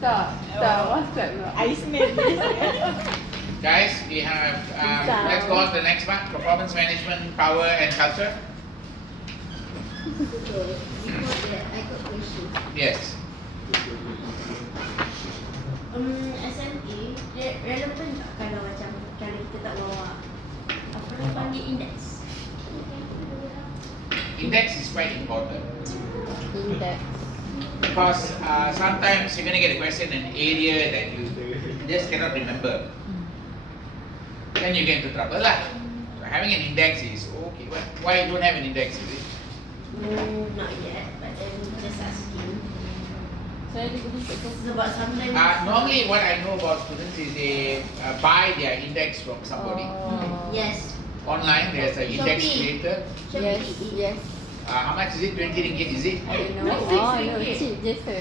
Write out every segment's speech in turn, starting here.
Tak, WhatsApp pula. I smell this. Guys, we have, let's go on to the next one, performance management, power and culture. So, before that, I got question. Yes. SMA, relevan tak kalau macam kalau kita tak bawa apa nak panggil index? Index is quite important Index. because sometimes you're going to get a question in an area that you just cannot remember. Then you get into trouble lah. So having an index is okay. Why you don't have an index? Is it? Not yet, but then just asking. Saya ada guna Sebab sometimes Normally what I know about students is they buy their index from somebody. yes, Online there's an index Shopee. creator. Yes, yes. How much is it? 20 ringgit is it? I don't know. Oh, no, cheap je sir.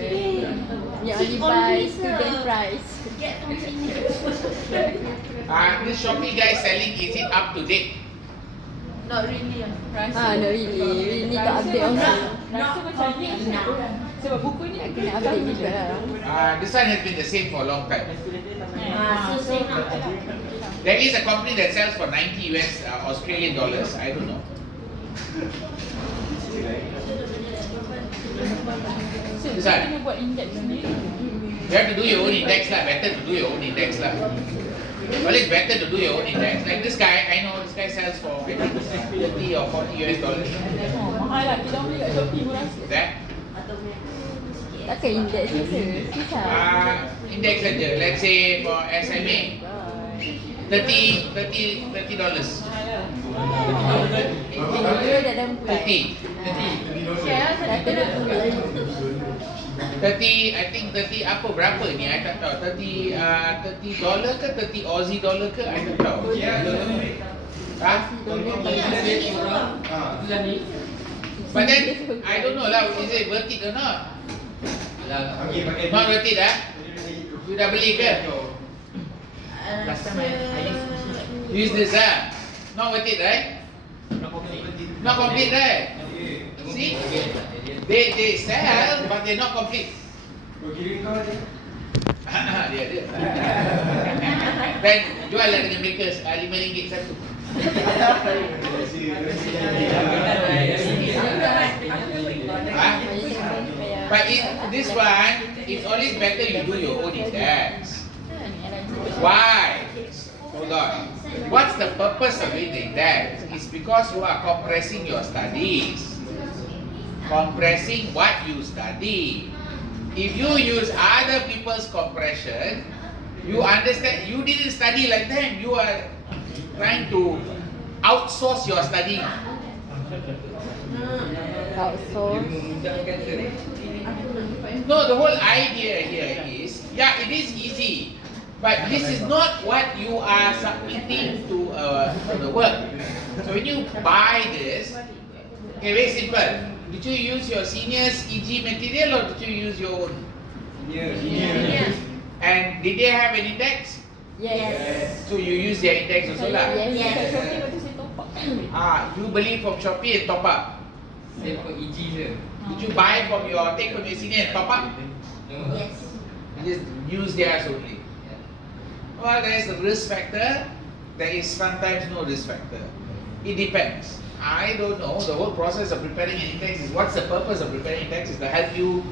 You only buy student price. get from sini. This Shopee guy selling, is it up to date? Not really lah. Ah, no really. We need to update also. Rasa macam ni now. sebab buku ni Kena update juga lah. This one has been the same for a long time. So not. There is a company that sells for 90 US Australian dollars. I don't know. So This kita one. kena buat index sendiri. You have to do your own index lah. Better to do your own index lah. Well, it's better to do your own index. Like this guy, I know this guy sells for I think 30 or 40 US dollars. Mahal lah, kita beli kat Shopee murah sikit. That Takkan index je sir. Susah. index saja. Let's say for SMA, 30 dollars. Dia dah dapat. 30. Dah kena tulis. 30, I think 30 apa berapa ni? I tak tahu. 30 dollar ke 30 Aussie dollar ke? I tak tahu. Ha? But then I don't know lah, is it worth it or not? Not worth it ah? You dah beli ke? Last time I Use this ah? Not worth it right? Not complete right? See? They sell but they're not complete. Dia. Dan jual lah dengan mereka RM5 satu. But this one, it's always better you do your own index. Why? Hold on. What's the purpose of doing the index? It's because you are compressing your studies. Compressing what you study. If you use other people's compression, you understand, you didn't study like them. You are trying to outsource your study. Outsource. No, the whole idea here is, yeah, it is easy, but this is not what you are submitting to the work. So when you buy this, okay, very simple. Did you use your senior's EG material or did you use your own? Yes. And did they have an index? Yes. So you use their index also lah? Yes. Kat Shopee lepas tu saya top up. You beli from Shopee and top up. Saya for EG je. Did you buy from your, take from your senior and top up? Yes. You just use theirs only. Well, there is the risk factor. There is sometimes no risk factor. It depends. I don't know. The whole process of preparing an index is, what's the purpose of preparing an index is to help you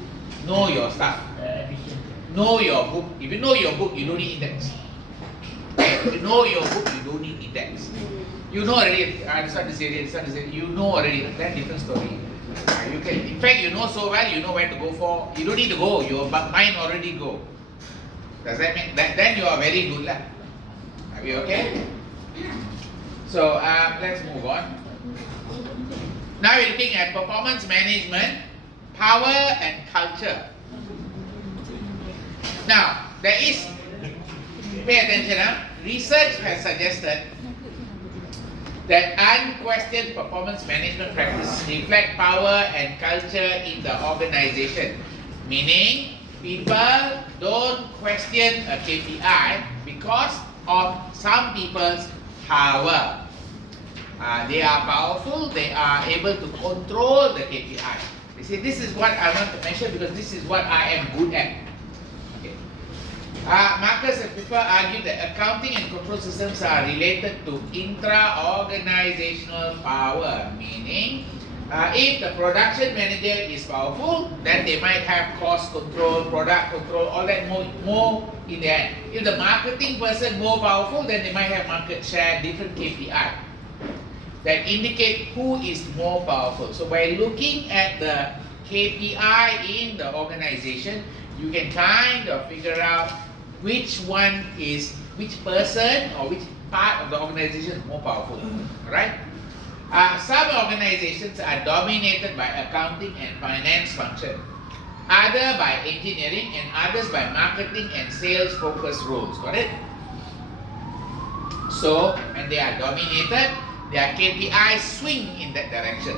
know your stuff. Know your book. If you know your book, you don't need index. If you know your book, you don't need index. You know already, this one is area, this one is area. You know already. That's different story. You can, in fact, you know so well, you know where to go for. You don't need to go. Your mind already go. Does that mean that? Then you are very good lah. Are we okay? So let's move on. Now we're looking at performance management, power and culture. Now, there is, pay attention, research has suggested that unquestioned performance management practices reflect power and culture in the organization. Meaning, people don't question a KPI because of some people's power. They are powerful, they are able to control the KPI. They say this is what I want to measure because this is what I am good at. Okay. Marcus and Pippa argue that accounting and control systems are related to intra-organizational power, meaning if the production manager is powerful, then they might have cost control, product control, all that more in the end. If the marketing person more powerful, then they might have market share, different KPI that indicate who is more powerful. So by looking at the KPI in the organization, you can kind of figure out which person or which part of the organization is more powerful, right? Some organizations are dominated by accounting and finance function, other by engineering and others by marketing and sales focused roles, got it? So, when they are dominated, their KPIs swing in that direction.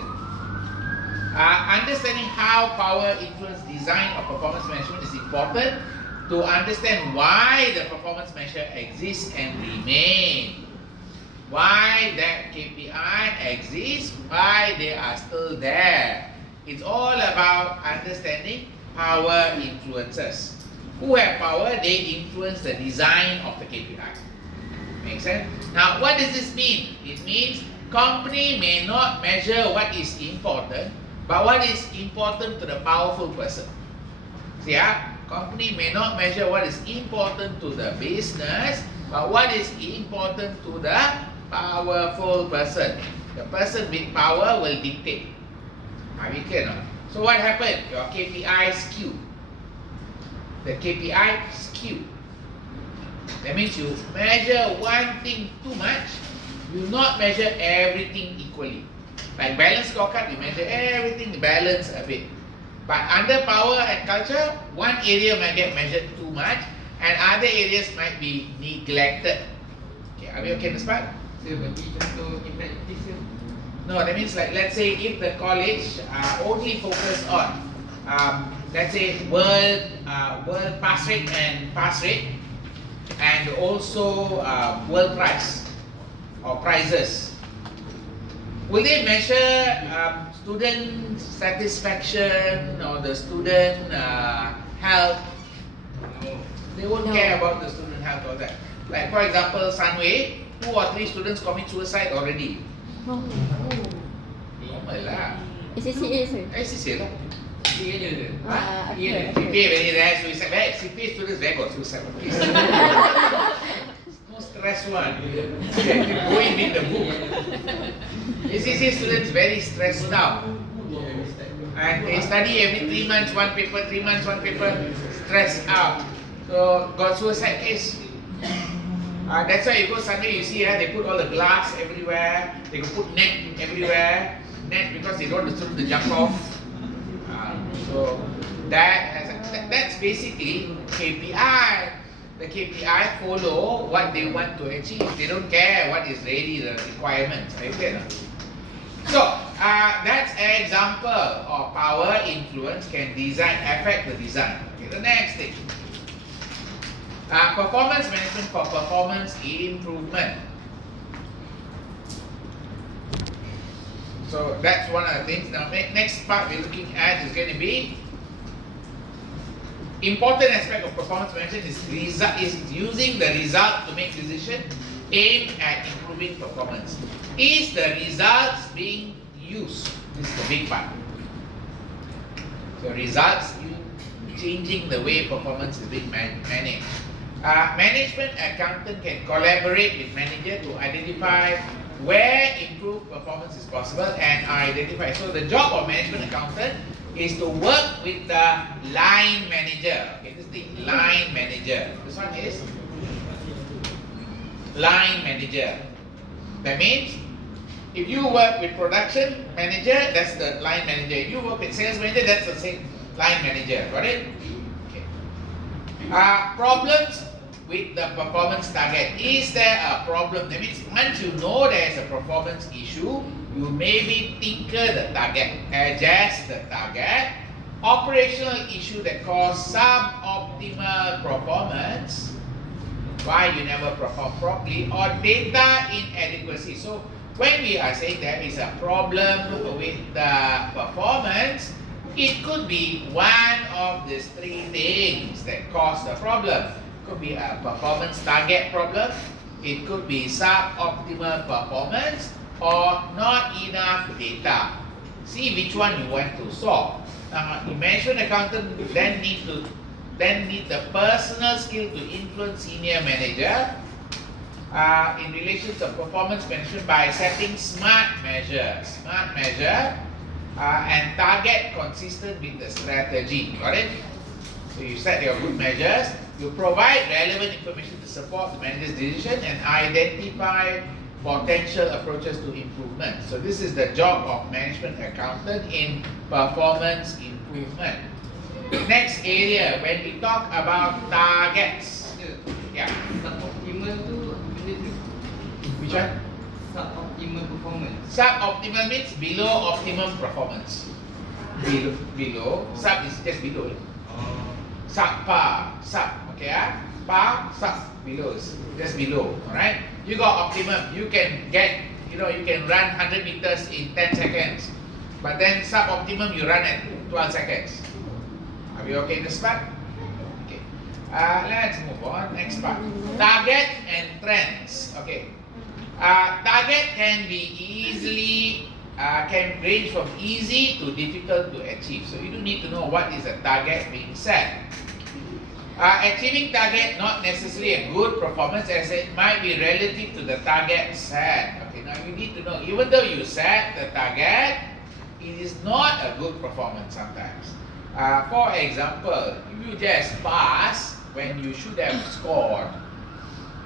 Understanding how power influence design of performance management is important to understand why the performance measure exists and remain. Why that KPI exists, why they are still there. It's all about understanding power influences. Who have power, they influence the design of the KPI. Make sense? Now, what does this mean? It means company may not measure what is important, but what is important to the powerful person. See, company may not measure what is important to the business, but what is important to the powerful person. The person with power will dictate. Are we clear now? So what happened? Your KPI skew. The KPI skew. That means you measure one thing too much, you not measure everything equally. Like balance scorecard, you measure everything balance a bit. But under power and culture, one area might get measured too much and other areas might be neglected. Okay, are we okay this part? So, bagi contoh in practice. No, that means like let's say if the college only focus on let's say world pass rate and also world price or prizes. Will they measure student satisfaction or the student health? They won't care about the student health or that. Like for example, Sunway, 2 or 3 students commit suicide already. Normal lah. CCA sir. CCA lah. Dia je. CPA very rare suicide. CPA students very got suicide. No stress one. Go and read the book. CCA students very stressed out. And they study every 3 months, 1 paper, 3 months, 1 paper, stressed out. So got suicide case. That's why you go Sunday, you see they put all the glass everywhere. They can put net everywhere. Net because they don't want the student to jump off. So that's basically KPI. The KPI follow what they want to achieve. They don't care what is really the requirements. Are you clear? So that's an example of power influence can affect the design. Okay, the next thing. Performance management for performance improvement. So that's one of the things. Now next part we're looking at is going to be important aspect of performance management is using the result to make decision aimed at improving performance. Is the results being used? This is the big part. So results changing the way performance is being managed. Management accountant can collaborate with manager to identify where improved performance is possible and identify. So the job of management accountant is to work with the line manager. Okay, this is the line manager. This one is line manager. That means if you work with production manager, that's the line manager. If you work with sales manager, that's the same line manager. Got it? Okay. Problems with the performance target. Is there a problem? That means once you know there is a performance issue, you maybe tinker the target, adjust the target, operational issue that cause suboptimal performance, why you never perform properly, or data inadequacy. So when we are saying there is a problem with the performance, It could be one of these three things that cause the problem. It could be a performance target problem, it could be suboptimal performance, or not enough data. See which one you want to solve. Now, the management accountant then need the personal skill to influence senior manager in relation to performance management by setting smart measures. And target consistent with the strategy. Got it? So you set your good measures, you provide relevant information to support the manager's decision and identify potential approaches to improvement. So this is the job of management accountant in performance improvement. Next area, when we talk about targets. Yeah. Suboptimal tu benda tu. Which one? Suboptimal performance. Suboptimal means below optimum performance. Below. Sub is just below. Subpar. Sub. Okay, par, sub. Below. Just below. Alright. You got optimum. You can get, you can run 100 meters in 10 seconds. But then suboptimum you run at 12 seconds. Are we okay in this part? Okay. Let's move on. Next part. Target and trends. Okay. Target can be can range from easy to difficult to achieve. So you do need to know what is the target being set. Achieving target not necessarily a good performance, as it might be relative to the target set. Okay, now you need to know, even though you set the target, it is not a good performance sometimes. For example, you just pass when you should have scored.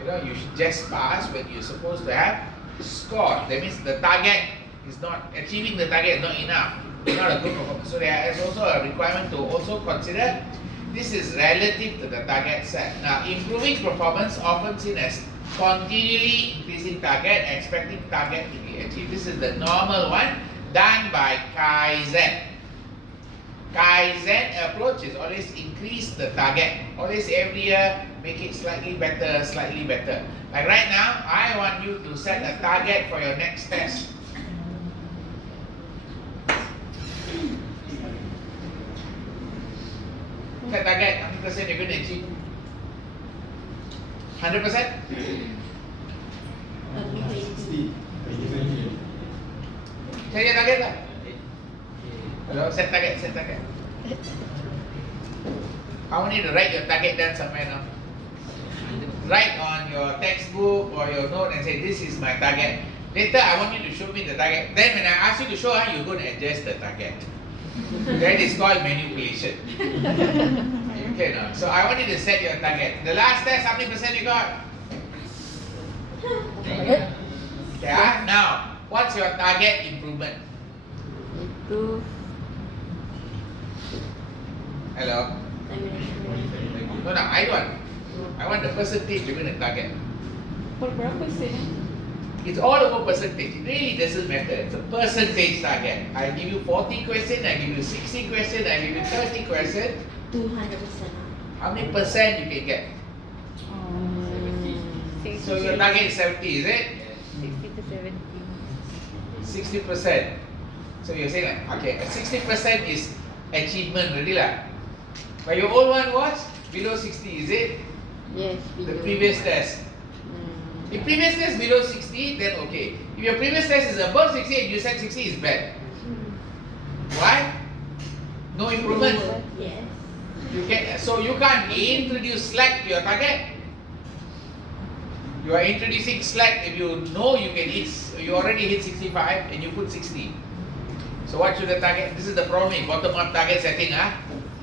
You should just pass when you're supposed to have scored. That means the target is not, achieving the target is not enough. It's not a good performance. So there is also a requirement to also consider this is relative to the target set. Now, improving performance often seen as continually increasing target, expecting target to be achieved. This is the normal one done by Kaizen. Kaizen approach is always increase the target. Always every year make it slightly better. Like right now, I want you to set a target for your next test. Set target, how many percent you're going to achieve? 100%? 60. Set your target lah. Hello, set target. I want you to write your target down somewhere now. Write on your textbook or your note and say, this is my target. Later, I want you to show me the target. Then when I ask you to show, you're going to adjust the target. That is called manipulation. You cannot. So I want you to set your target. The last test, how many percent you got? Okay, now, what's your target improvement? Itu Hello? No, I don't. I want the percentage you're going to target. Berapa sen? It's all about percentage. It really doesn't matter. It's a percentage target. I give you 40 questions, I give you 60 questions, I give you 30 questions. 200%. How many percent you can get? So your target is 70, is it? 60 to 70. 60%. So you're saying like, okay, 60% is achievement already lah. But your old one was below 60, is it? Yes, The previous test. If previous test below 60, then okay. If your previous test is above 60 and you said 60 is bad. Why? No improvement. Yes. So you can't introduce slack to your target. You are introducing slack if you know you can hit, you already hit 65 and you put 60. So what should the target? This is the problem in bottom-up target setting.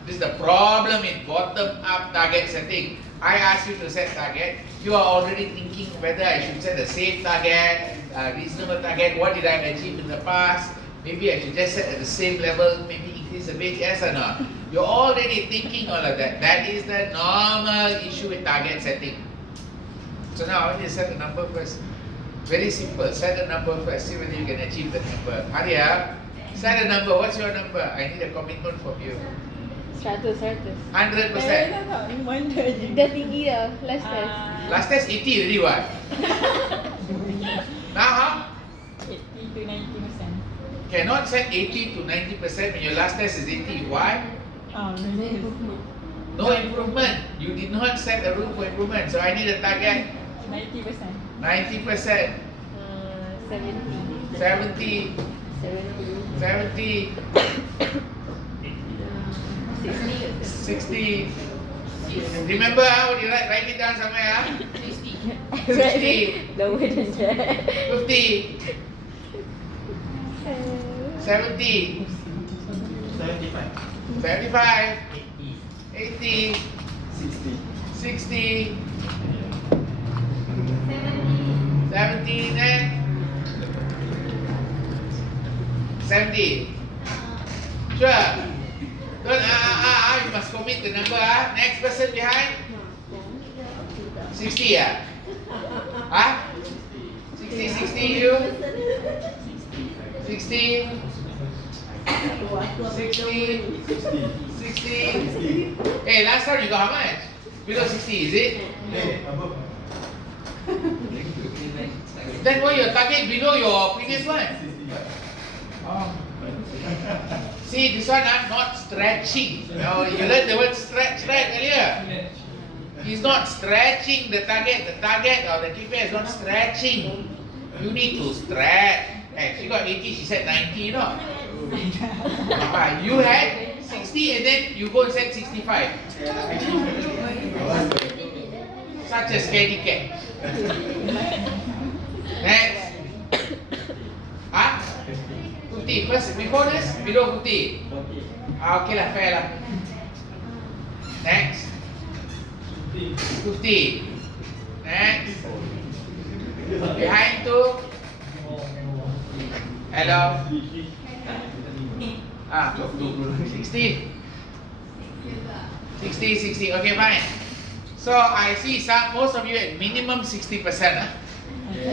This is the problem in bottom-up target setting. I ask you to set target. You are already thinking whether I should set a safe target, a reasonable target. What did I achieve in the past? Maybe I should just set at the same level, maybe increase a bit, yes or not? You're already thinking all of that. That is the normal issue with target setting. So now I want you to set a number first. Very simple. Set a number first. See whether you can achieve the number. Hurry up. Set a number. What's your number? I need a commitment from you. 100. 100%. Mana je? Dah tinggi dah. Last test. Last test 80 already what? Now how? 80 to 90%. cannot set 80 to 90% when your last test is 80. Why? Really? No improvement. You did not set a room for improvement. So I need a target 90%. 90%, 70. 70, 70. 70, 60. 60. Remember, what you write it down somewhere. 60, Lower than that. 50, 70, 75, 80, 60, 70, next. 70. Sure. Don't, you must commit the number. Next person behind. 60, yeah? 60, 60, you? 60, 60. Hey, last time you got how much? Below 60, is it? Then why your target below your previous one? Oh. See, this one I'm not stretching. You learned the word stretch earlier. He's not stretching the target. The target or the KPI is not stretching. You need to stretch. Hey, she got 80, she said 90, you know. You had 60 and then you go and set 65. Such a scaredy cat. Next. 50. First, before this, below 50. Okay lah, fair lah. Next. 50. Next. Behind tu. Hello. 60. 60. Okay, fine. So I see most of you at minimum 60%.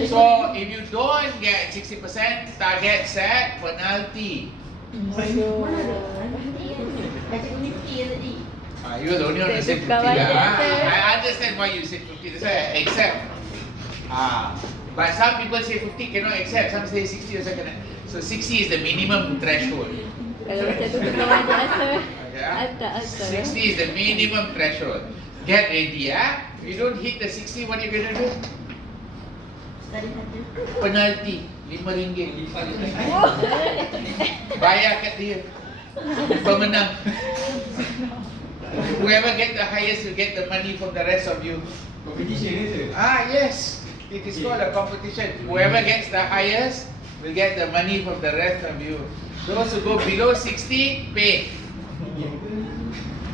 So if you don't get 60%, target set penalty. You are the only one who said 50. I understand why you said 50. That's why I accept. But some people say 50 cannot accept. Some say 60 also cannot. So 60 is the minimum threshold. Kalau macam tu kawan dia rasa. Yeah. 60 is the minimum threshold. Get ready, If you don't hit the 60, what are you going to do? Penalty RM5. Bayar kat dia. Pemenang. Whoever get the highest will get the money from the rest of you. Competition is it? Yes. It is called a competition. Whoever gets the highest will get the money from the rest of you. Those who go below 60, pay.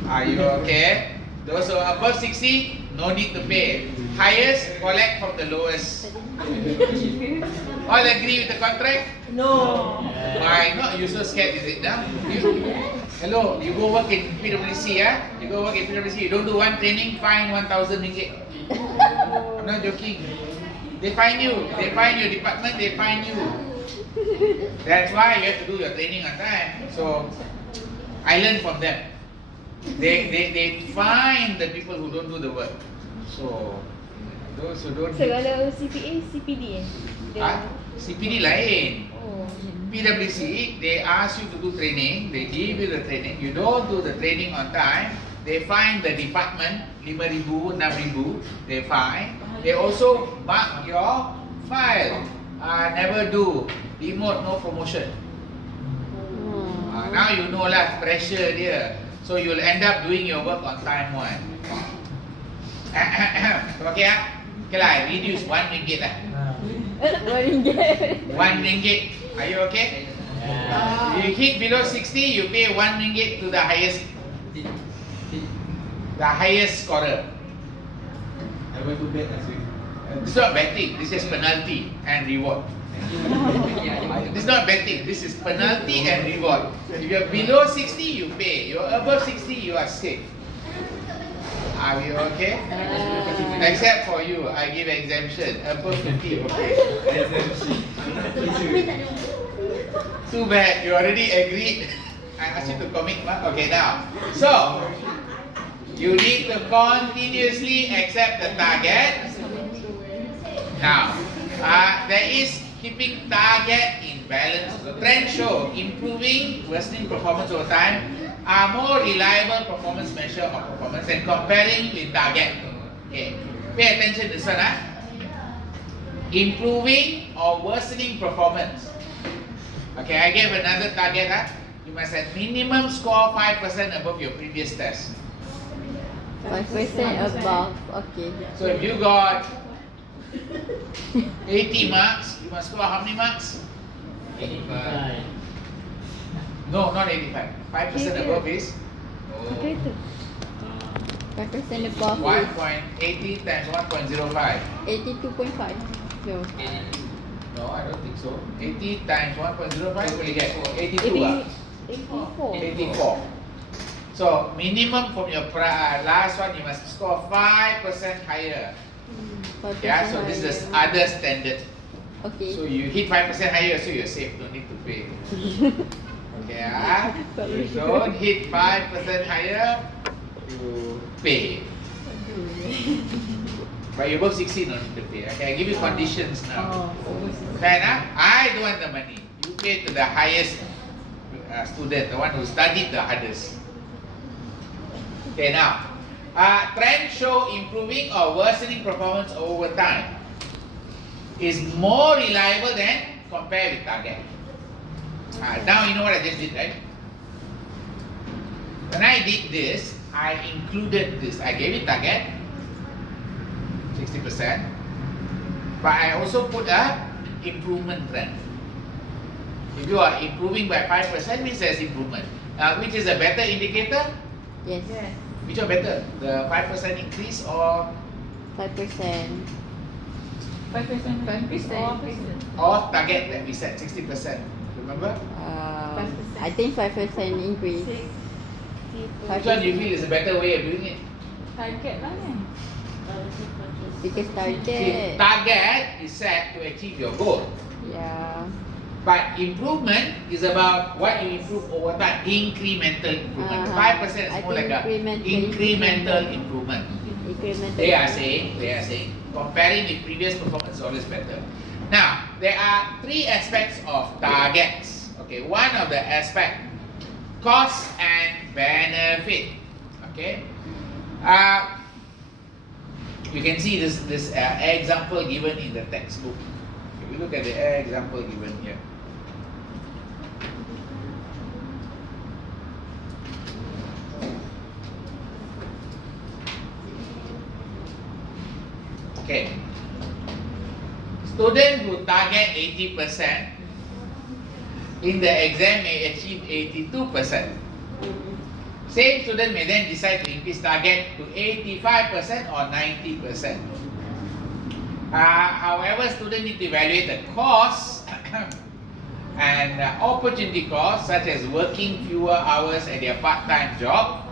Are you okay? Those who are above 60, no need to pay. Highest, collect from the lowest. All agree with the contract? No. Why not? You so scared, is it now? Hello, you go work in PWC, You go work in PWC, you don't do one training, fine 1,000 ringgit. I'm not joking. They fine you. They fine your department, they fine you. That's why you have to do your training on time. So, I learned from them. They fine the people who don't do the work. So, those who don't. So kalau CPA, CPD CPD lain. Oh. PWC, they ask you to do training, they give you the training, you don't do the training on time, they fine the department, 5,000, 6,000, they fine. They also mark your file, never do, demote, no promotion. Now you know lah, pressure dia. So you'll end up doing your work on time one. Okay Okay lah, reduce RM1 lah. RM1. RM1. Are you okay? You hit below 60, you pay RM1 to the highest scorer. I want to bet as well. This is not betting, this is penalty and reward. This is not betting, this is penalty and reward. If you're below 60, you pay. You're above 60, you are safe. Are we okay? Except for you, I give exemption. Above 50, okay. Too bad, you already agreed. I asked you to commit. Okay, now. So, you need to continuously accept the target. Now, there is keeping target in balance. The trend show improving, worsening performance over time are more reliable performance measure of performance than comparing with target. Okay, pay attention to this one. Improving or worsening performance. Okay, I gave another target. You must have minimum score 5% above your previous test. 5% above. Okay. So if you got 80 marks, you must score how many marks? 85. No, not 85. 5% above is Okay tu. 5% above is 1.80 times 1.05. 82.5. No. No, I don't think so. 80 times 1.05 will you get 82. 84. 84. So minimum from your last one, you must score 5% higher. 5% Yeah, so this is higher. other standard. Okay. So you hit 5% higher, so you're safe, don't need to pay. Okay, you don't hit 5% higher, you pay. But you're above 16, don't need to pay. Okay, I give you conditions now. Fair enough? I don't want the money. You pay to the highest student, the one who studied the hardest. Okay, now, trend show improving or worsening performance over time is more reliable than compared with target. Now you know what I just did, right? When I did this, I included this. I gave it target, 60%, but I also put a improvement trend. If you are improving by 5%, means there's improvement. Which is a better indicator? Yes. Which one better? The 5% increase or 5%. 5%. or target that we set 60%? Remember? I think 5% increase. Which one do you feel is a better way of doing it? Target lah kan? Because See, target. target is set to achieve your goal. Yeah. But improvement is about what you improve over time. Incremental improvement. 5% is I more like think a incremental incremental improvement. Incremental. They are saying, comparing with previous performance is always better. Now, there are three aspects of targets. Okay, one of the aspect, cost and benefit. Okay, you can see this example given in the textbook. If you look at the example given here. Okay. Student who target 80% in the exam may achieve 82%. Same student may then decide to increase target to 85% or 90%. However, student need to evaluate the cost and opportunity costs, such as working fewer hours at their part-time job,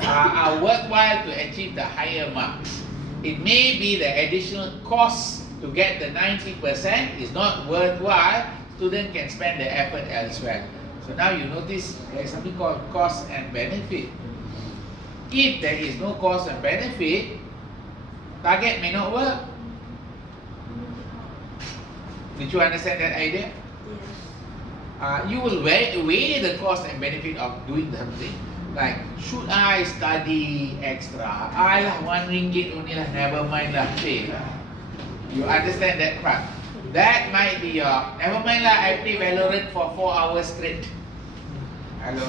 are worthwhile to achieve the higher marks. It may be the additional cost to get the 90% is not worthwhile. Student can spend the effort elsewhere. So now you notice there is something called cost and benefit. If there is no cost and benefit, target may not work. Did you understand that idea? You will weigh the cost and benefit of doing something. Like, should I study extra? I lah RM1 only lah, never mind lah, pay lah. You understand that part? That might be your, never mind lah, I play Valorant for 4 hours straight. Hello?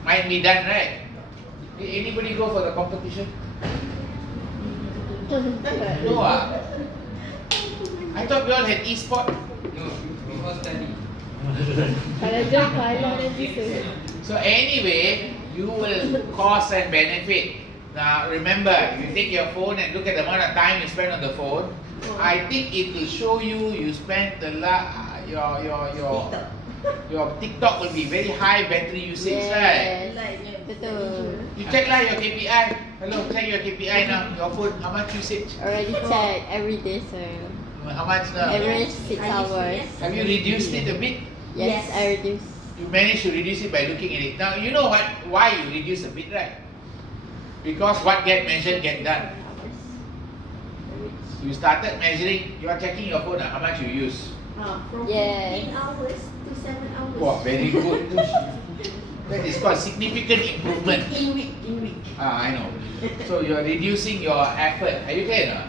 Might be done, right? Did anybody go for the competition? No ah? I thought we all had e-sport. No, before study. Kalau job kalau nanti tu. So anyway, you will cost and benefit. Now remember, you take your phone and look at the amount of time you spend on the phone. I think it will show you spend your TikTok will be very high battery usage, right? Yes. Betul. You check lah your KPI. Hello, check your KPI now. Your phone, how much usage? Already check every day, sir. How much now? Average 6 hours. Have you reduced it a bit? Yes, I reduce. You managed to reduce it by looking at it. Now you know why you reduce a bit, right? Because what get measured get done. You started measuring, you are checking your phone, how much you use. From Yes. 15 hours to 7 hours. Wow, very good. That is called significant improvement. In week. I know. So you are reducing your effort. Are you clear now?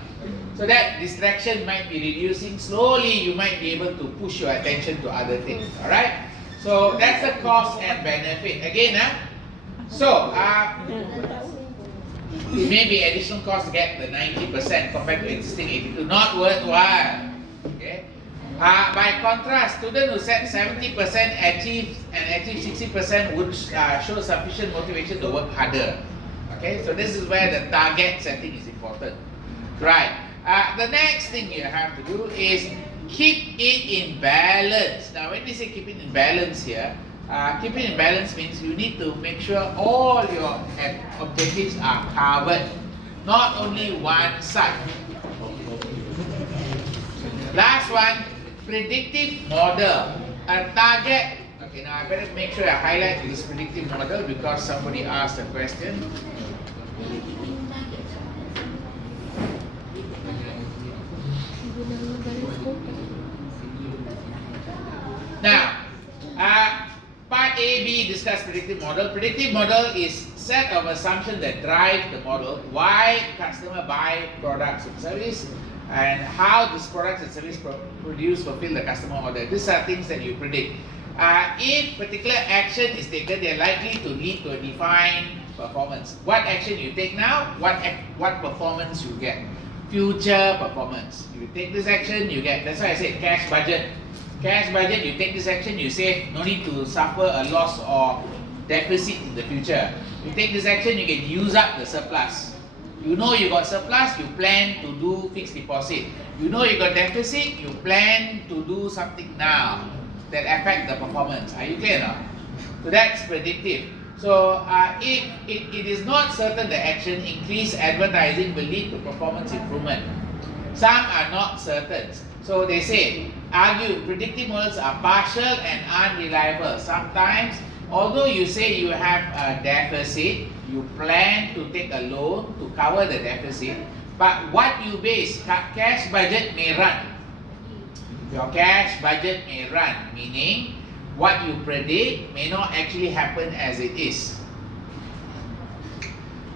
So that distraction might be reducing. Slowly you might be able to push your attention to other things. Alright? So that's the cost and benefit. Again, so it may be additional cost to get the 90% compared to existing 82. Not worthwhile. Okay? By contrast, student who set 70% achieve and achieve 60% would show sufficient motivation to work harder. Okay, so this is where the target setting is important. Right. The next thing you have to do is keep it in balance. Now, when we say keep it in balance here, keep it in balance means you need to make sure all your objectives are covered, not only one side. Last one, predictive model. A target. Okay, now I better make sure I highlight this predictive model because somebody asked a question. Now, part A, B discuss predictive model. Predictive model is set of assumptions that drive the model, why customer buy products and service, and how these products and service fulfill the customer order. These are things that you predict. If particular action is taken, they are likely to lead to a defined performance. What action you take now, what performance you get. Future performance. If you take this action, you get, that's why I said cash budget. Cash budget, you take this action, you save, no need to suffer a loss or deficit in the future. You take this action, you can use up the surplus. You know you got surplus, you plan to do fixed deposit. You know you got deficit, you plan to do something now that affect the performance. Are you clear now? So that's predictive. So if it is not certain the action increased advertising will lead to performance improvement. Some are not certain. So they say, argue predictive models are partial and unreliable. Sometimes, although you say you have a deficit, you plan to take a loan to cover the deficit, but what you base, cash budget may run. Your cash budget may run, meaning what you predict may not actually happen as it is.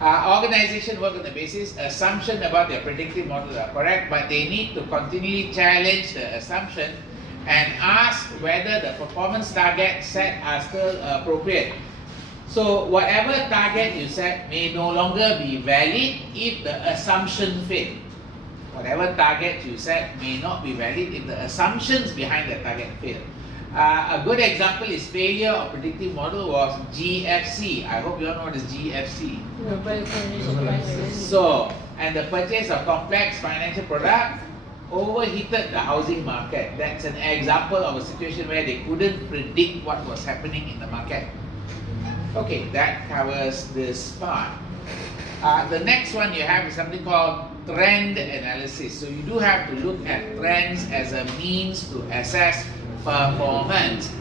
Organization work on the basis assumption about their predictive models are correct, but they need to continually challenge the assumption and ask whether the performance targets set are still appropriate. So whatever target you set may no longer be valid if the assumption fail. Whatever target you set may not be valid if the assumptions behind the target fail. A good example is failure of predictive model was GFC. I hope you all know what is GFC. Global Financial Crisis. So, and the purchase of complex financial products overheated the housing market. That's an example of a situation where they couldn't predict what was happening in the market. Okay, that covers this part. The next one you have is something called trend analysis. So you do have to look at trends as a means to assess performance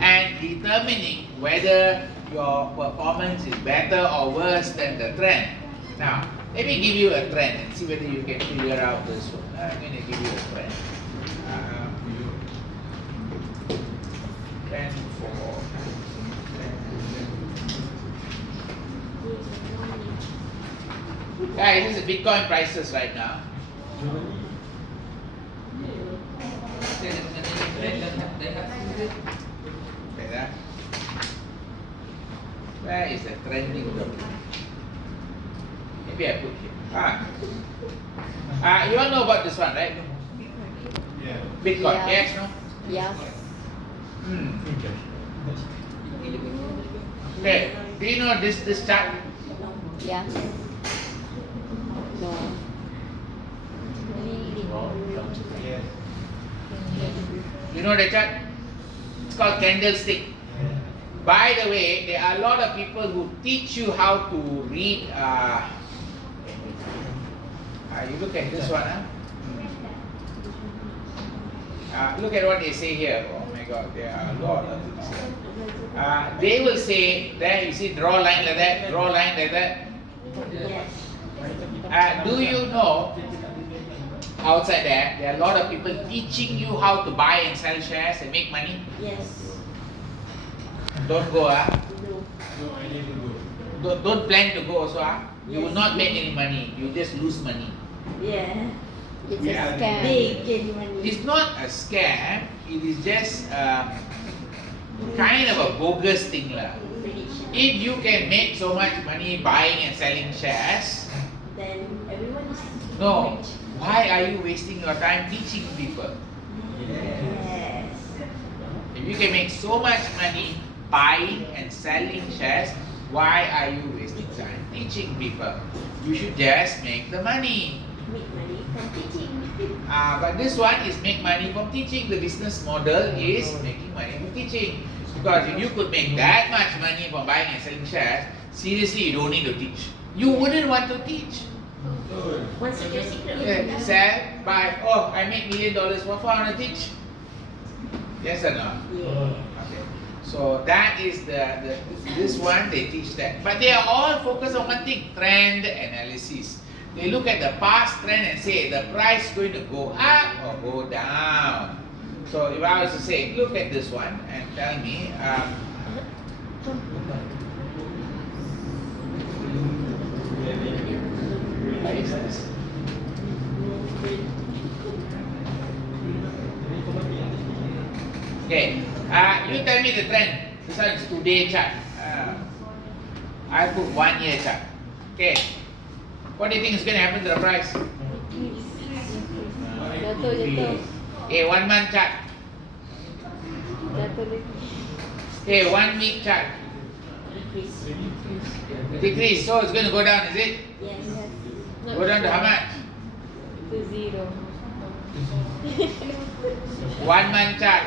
and determining whether your performance is better or worse than the trend. Now, let me give you a trend and see whether you can figure out this one. I'm going to give you a trend. Trend for this is Bitcoin prices right now. Where is the trending topic? Maybe I put here. You all know about this one, right? Yeah. Bitcoin, Yeah. yes, no? Yes. Okay, do you know this chart? Yeah. No. Yes. You know the chart? It's called candlestick. By the way, there are a lot of people who teach you how to read. You look at this one. Look at what they say here. Oh my God, there are a lot of things here. They will say, there you see, draw line like that, draw line like that. Yes. Do you know outside there are a lot of people teaching you how to buy and sell shares and make money. Yes. Don't go, No. No, I never go. Don't plan to go also, You will Yes. not make any money. You just lose money. Yeah. It's a Yeah. scam. They gain money. It's not a scam. It is just kind of a bogus thing, lah. Prediction. If you can make so much money buying and selling shares, Then everyone is no. rich. Why are you wasting your time teaching people? Yes. If you can make so much money buying and selling shares, why are you wasting time teaching people? You should just make the money. Make money from teaching. But this one is make money from teaching. The business model is making money from teaching. Because if you could make that much money from buying and selling shares, seriously, you don't need to teach. You wouldn't want to teach. Once you get secret, Yeah, sell, buy. Oh, I make $1 million. What for I want to teach? Yes or no? Yeah. Okay. So that is this one they teach that. But they are all focused on one thing: trend analysis. They look at the past trend and say the price is going to go up or go down. So if I was to say, look at this one and tell me, what is this? Okay, you tell me the trend. This one is today chart. I put 1 year chart. Okay, what do you think is going to happen to the price? Jatuh. Okay, 1 month chart. Jatuh lagi. Okay, 1 week chart. Decrease. So it's going to go down, is it? Yes. Not Go down to how sure. much? To zero. 1 month chart.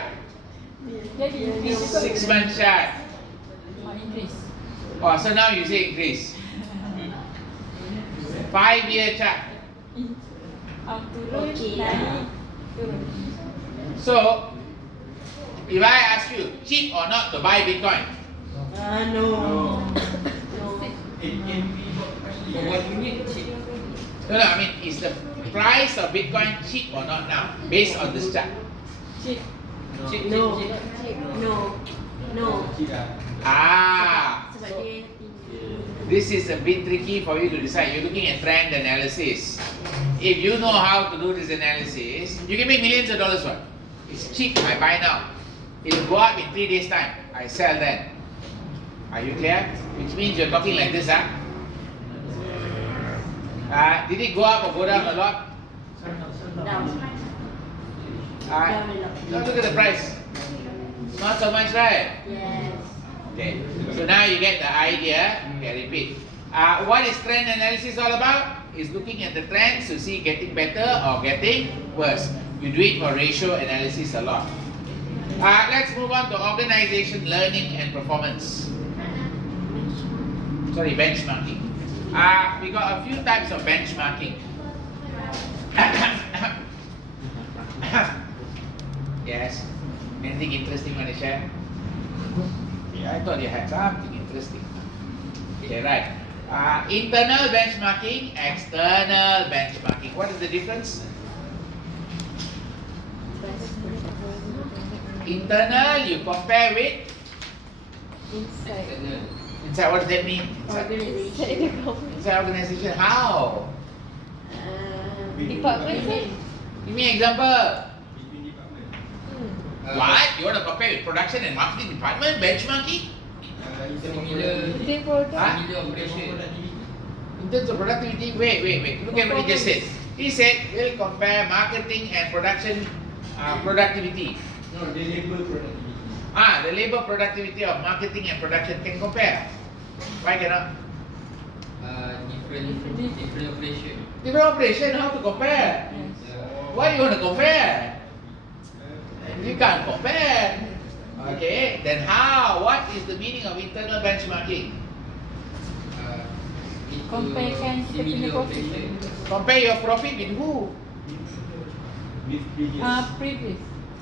Jadi increase. 6 month chart. Increase. Oh, so now you say increase. 5 year chart. Turun, Okay. naik, turun. So, if I ask you, cheap or not to buy Bitcoin? No. No. No. It can be For what you need, cheap. No, I mean, is the price of Bitcoin cheap or not now, based on this chart? Cheap. Cheap, No. cheap, cheap. No. No. Ah, Sebab so dia tinggi. this is a bit tricky for you to decide. You're looking at trend analysis. If you know how to do this analysis, you can make millions of dollars. What? It's cheap, I buy now. It'll go up in 3 days' time. I sell then. Are you clear? Which means you're talking like this, huh? Did it go up or go down a lot? Down. Now look at the price. Not so much, right? Yes. Okay. So now you get the idea. Okay, repeat. What is trend analysis all about? Is looking at the trends to see getting better or getting worse. You do it for ratio analysis a lot. Let's move on to organization, learning, and performance. Sorry, benchmarking. We got a few types of benchmarking. Yes. Anything interesting you want to share? Yeah, I thought you had something interesting. Okay, right. Internal benchmarking, external benchmarking. What is the difference? Internal, you compare with Inside. inside. What does that mean? Inside, Organization. Inside the company. inside organization. How? Department. Give me an example. Between department. What? You want to compare with production and marketing department benchmarking? Similar, Between product. Huh? similar operation. In terms of productivity, wait. Look at what he just said. He said we'll compare marketing and production productivity. No, the labor productivity. The labor productivity of marketing and production can compare. Why cannot? Different operation. Different operation, how to compare? Why you want to compare? You can't compare. Okay, then how? What is the meaning of internal benchmarking? Comparekan kita punya profit. Compare your profit with who? With previous. Previous.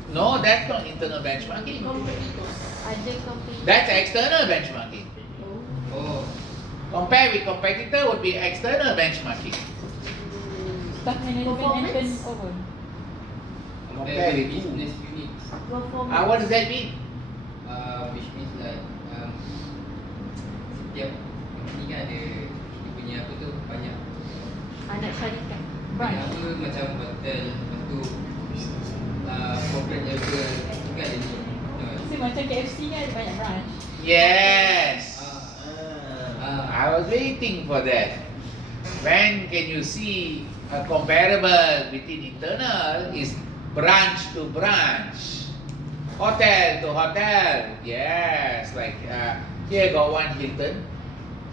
No, that's not internal benchmarking. Competitors. Ada company. That's external benchmarking. Oh, Compare with competitor would be external benchmarking. Staff management and turnover. Compare with who? business units. Performance. What does that mean? Which means like setiap company kan ada dia punya apa tu banyak Anak syarikat. banyak apa macam hotel, lepas tu corporate level tu kan ada ni. So macam KFC kan ada banyak branch. Yes. Ah. I was waiting for that. When can you see a comparable between internal is branch to branch, hotel to hotel. Yes, like here got one Hilton,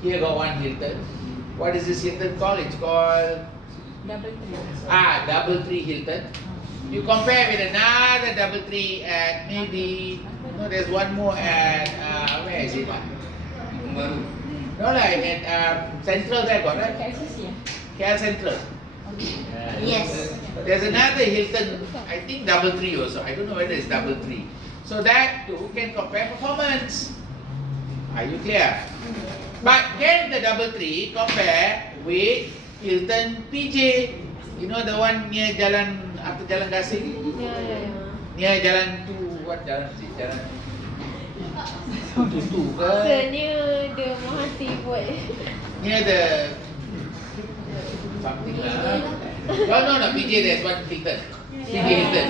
here got one Hilton. What is this Hilton called? It's called Double 3. Double 3 Hilton. You compare with another Double 3 at maybe there's one more at where is it? Baru. No, like at Central there got right? KFC ya? KL Central. Yes. But there's another Hilton, I think Double 3 also. I don't know whether it's Double 3. So that too can compare performance. Are you clear? But can the Double 3 compare with Hilton PJ? You know the one near Jalan after Jalan Gasing? Near Jalan what Jalan is it? Jalan tu ke? Rasanya dia Mahathir buat. Near the something lah. No, PJ there's one Hilton. PJ Hilton.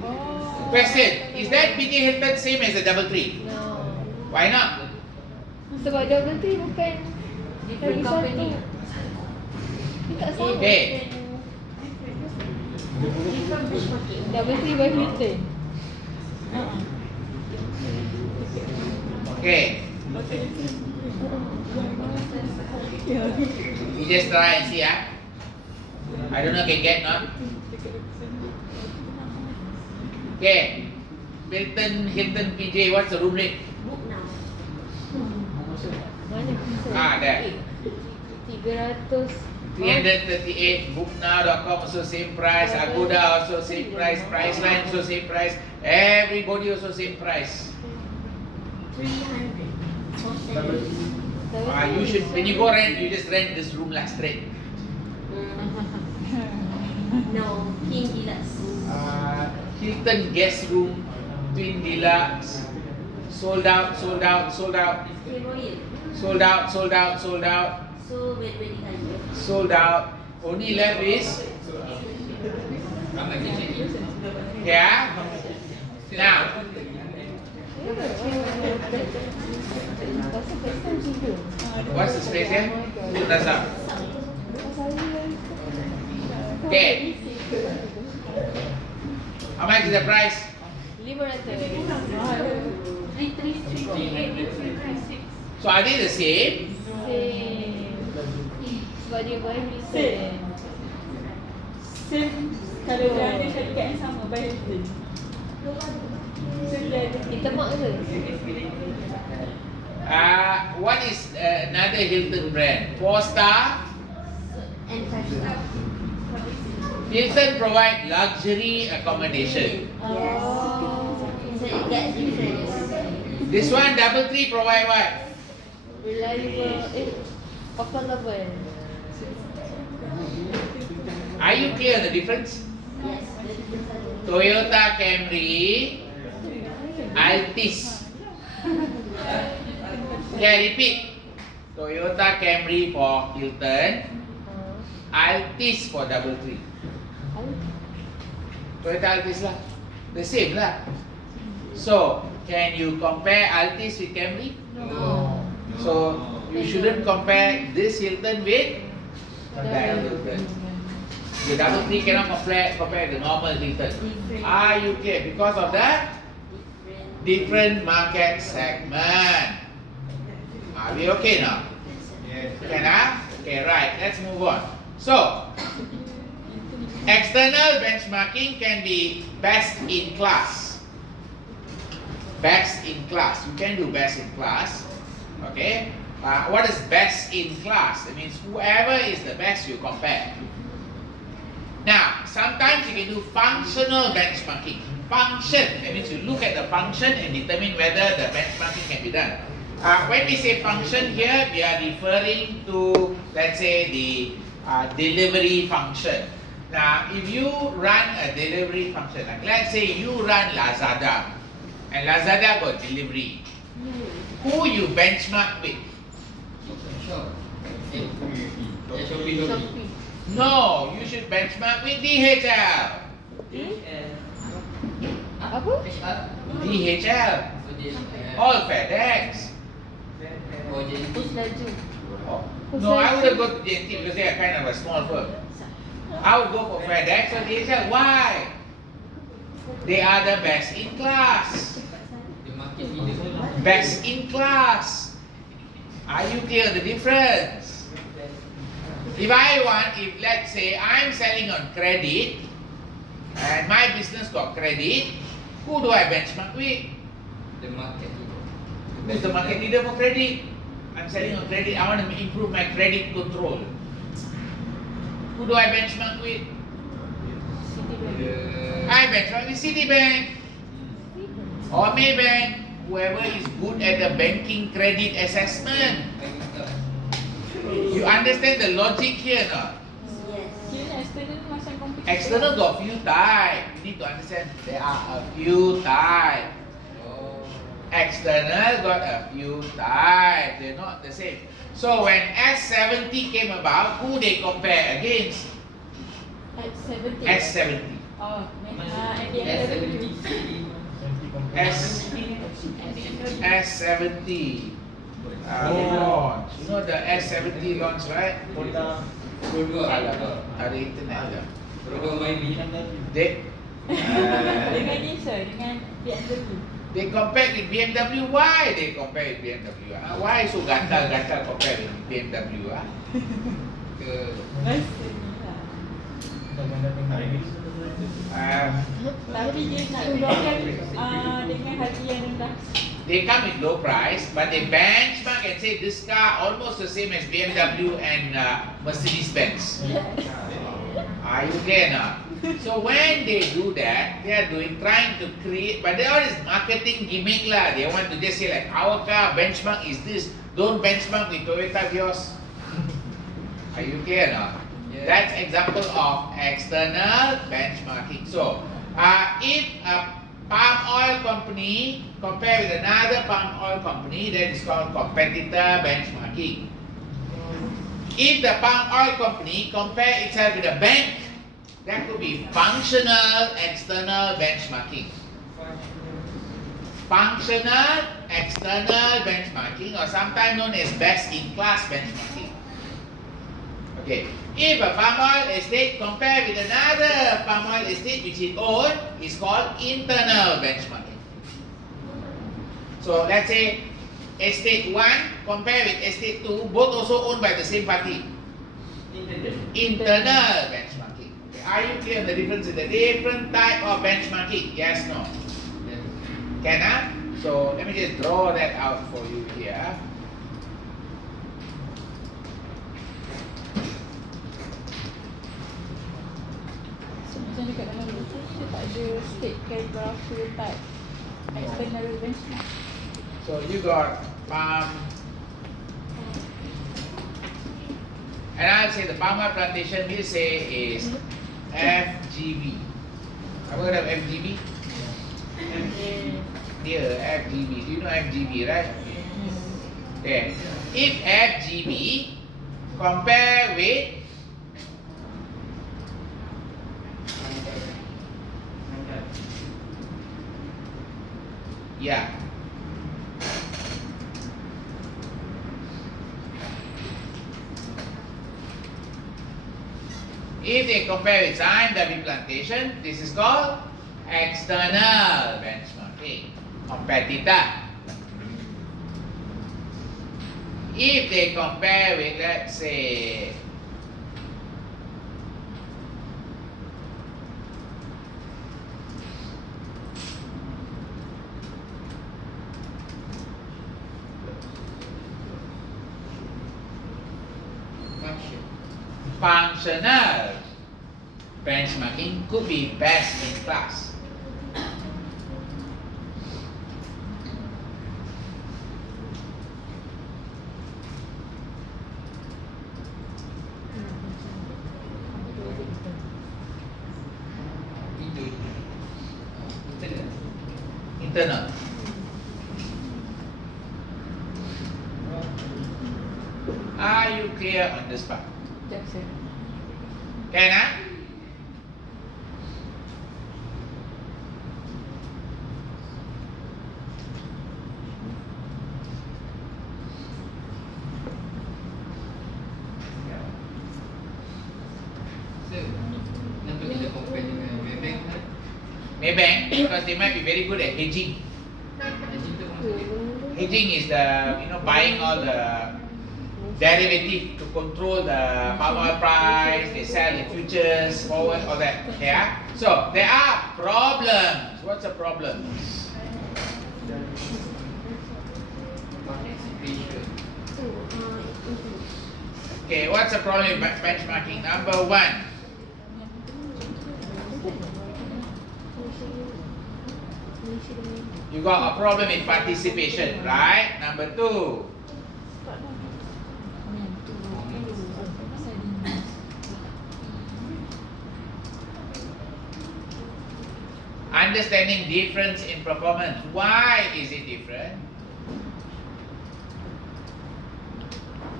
Oh. Question, is that PJ Hilton same as the Double 3? No. Why not? Sebab Double 3 bukan Different lagi company. satu. Dia tak sama. Okay. Different benchmarking. Double 3 by Hilton. Okay. You just try and see, ah. I don't know can get not. Okay. Hilton PJ, what's the room rate? Book now. Mana? There. 300. 338, booknow.com also same price, Agoda also same price, Priceline also same price, everybody also same price. 300. You should, when you go rent, you just rent this room lah straight. No, King Deluxe. Hilton guest room, Twin Deluxe, sold out, sold out, sold out, Stay Royal. sold out, sold out, sold out, So, wedding hall. sold out. Only left is, Ramai je check-in. yeah. Now, what's the space here? That's up. Okay. How much is the price? 500. 333 So are they the same? Same. Sebab dia by Same. Hilton. Same. Kalau dia ada syarikat yang sama by Hilton. So dia ada Kita mak ke? What is another Hilton brand? 4-star. And 5-star. Hilton provide luxury accommodation. Yes. So, it gets difference. This one Double 3 provide what? Reliable. Affordable. Are you clear the difference? Yes. The difference are Toyota Camry, Altis. Yeah, repeat. Toyota Camry for Hilton, Altis for Double 3. Toyota Altis lah. The same lah. So, can you compare Altis with Camry? No. So, you shouldn't compare this Hilton with that Hilton. The Double 3 cannot compare the normal Hilton. different. Are you clear? Because of that different market segment. Are we okay now? Yes. Can I? Okay, right. Let's move on. So, external benchmarking can be best in class. Best in class. You can do best in class. Okay. What is best in class? That means whoever is the best you compare. Now, sometimes you can do functional benchmarking. Function, that means you look at the function and determine whether the benchmarking can be done. When we say function here, we are referring to, let's say, the delivery function. Now, if you run a delivery function, like let's say you run Lazada, and Lazada got delivery, who you benchmark with? Shop. Shopee. Shopee. No, you should benchmark with DHL. Apa? DHL. All FedEx. Pus laju. Oh. No, I would have gone to JT because they are kind of a small firm. I would go for FedEx or DHL. Why? They are the best in class. Best in class. Are you clear the difference? If let's say I'm selling on credit and my business got credit, who do I benchmark with? The market leader. Who's the market leader for credit? I'm selling on credit. I want to improve my credit control. Who do I benchmark with? I benchmark with Citibank or Maybank. Whoever is good at the banking credit assessment. You understand the logic here, no? Yes. Kira external macam competition. External got few types. You need to understand there are a few types. External got a few types. They're not the same. So when S70 came about, who they compare against? At 70. S70. Oh, MDMW. S70 launch. You know the S70 launch, right? Ada internet ada. They Dengan ni sir, dengan BMW. they compare with BMW. Why they compare with BMW? Why so gatal compare with BMW? Masa ni lah. Tapi dia nak keluarkan dengan harga yang rendah. They come with low price, but they benchmark and say this car almost the same as BMW and Mercedes-Benz. Are you clear now? So when they do that, they are trying to create, but they all is marketing gimmick lah. They want to just say like our car benchmark is this. Don't benchmark with Toyota Vios. Are you clear now? Yeah. That's example of external benchmarking. So if a palm oil company compare with another palm oil company, that is called competitor benchmarking. If the palm oil company compare itself with a bank, that could be functional external benchmarking. Functional external benchmarking, or sometimes known as best in class benchmarking. Okay. If a palm oil estate compare with another palm oil estate which it owns, is called internal benchmarking. So let's say estate 1 compare with estate 2, both also owned by the same party. Internal benchmarking. Okay. Are you clear on the difference in the different type of benchmarking? Yes, no? Can I? So let me just draw that out for you here. Macam dekat dalam buku ni dia tak ada statekan berapa type external benchmark. So you got and I'll say the palm oil plantation we'll say is FGB. Apa kata FGB? Dia FGB. Do you know FGB, right? Okay. If FGB compare with yeah. If they compare with IMW plantation, this is called external benchmarking, competitor. If they compare with, let's say, functional benchmarking, could be best in class. internal. Are you clear on this part? Sekejap, sir. Can ah? So, kenapa kita compare dengan Maybank kan? Maybank, because they might be very good at hedging. Hedging tu maksud dia. Hedging is the, buying all the derivative to control the palm oil price, they sell in futures, forward, all that. Yeah? So, there are problems. What's the problem? Participation. Okay, what's the problem with benchmarking? Number one, you got a problem with participation, right? Number two, understanding difference in performance. Why is it different?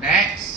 Next.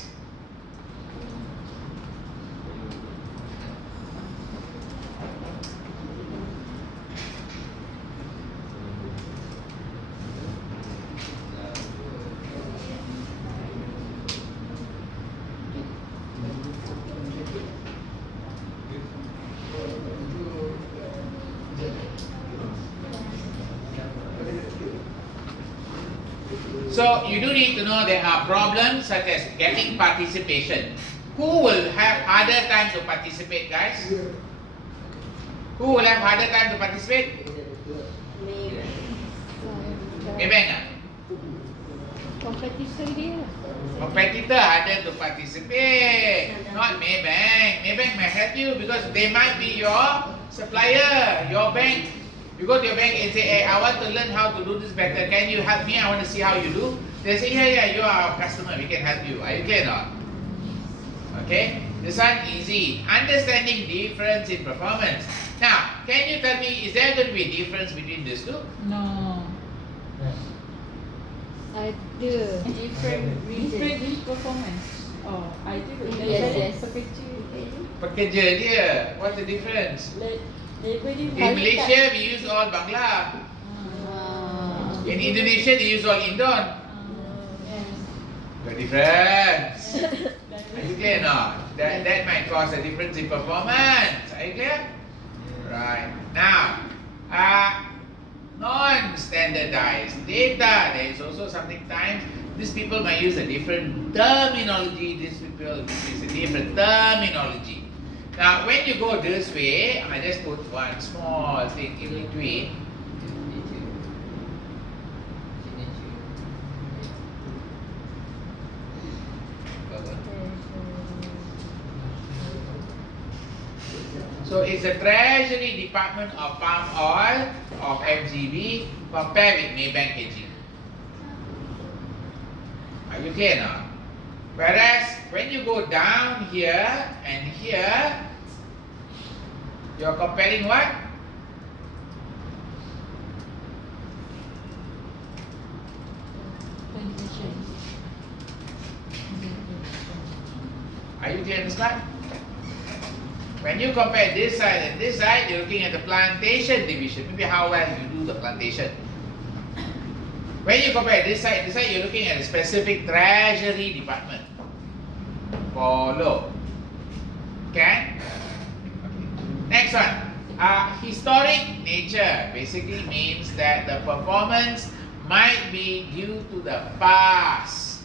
So you do need to know there are problems such as getting participation. Who will have harder time to participate, guys? Who will have harder time to participate? Maybank ah? Kompetitor dia. Competitor harder to participate, not Maybank. Maybank may help you because they might be your supplier, your bank. You go to your bank and say, hey, I want to learn how to do this better. Can you help me? I want to see how you do. They say, yeah, you are our customer. We can help you. Are you clear or not? Okay? This one easy. Understanding difference in performance. Now, can you tell me, is there going to be a difference between these two? No. Ada different reason. Different performance. Oh, I do. Yes. Pekerja. Pekerja dia. What's the difference? Labor dia. In Malaysia, we use all Bangla. In Indonesia, they use all Indon. The difference. Are you clear or not? That might cause a difference in performance. Are you clear? Right. Now, non-standardized data. There is also something times these people might use a different terminology. These people use a different terminology. Now, when you go this way, I just put one small thing in between. So it's the Treasury Department of Palm Oil of MGB compared with Maybank hedging. Are you clear now? Whereas when you go down here and here, you're comparing what? Are you clear on this part? When you compare this side and this side, you're looking at the plantation division. Maybe how well you do the plantation. When you compare this side, you're looking at a specific treasury department. Follow. Okay? Next one. Historic nature basically means that the performance might be due to the past.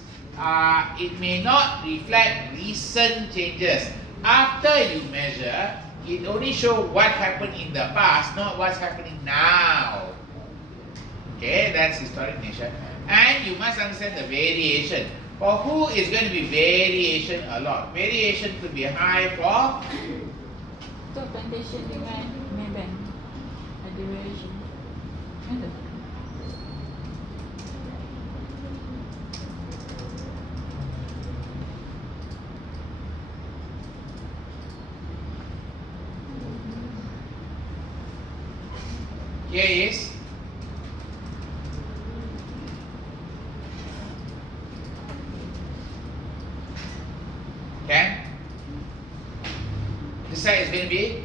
It may not reflect recent changes. After you measure, it only shows what happened in the past, not what's happening now. Okay, that's historic nature. And you must understand the variation. For who is going to be variation a lot? Variation could be high for Tu plantation dengan Maybank. Ada variation. Ada. here is is going to be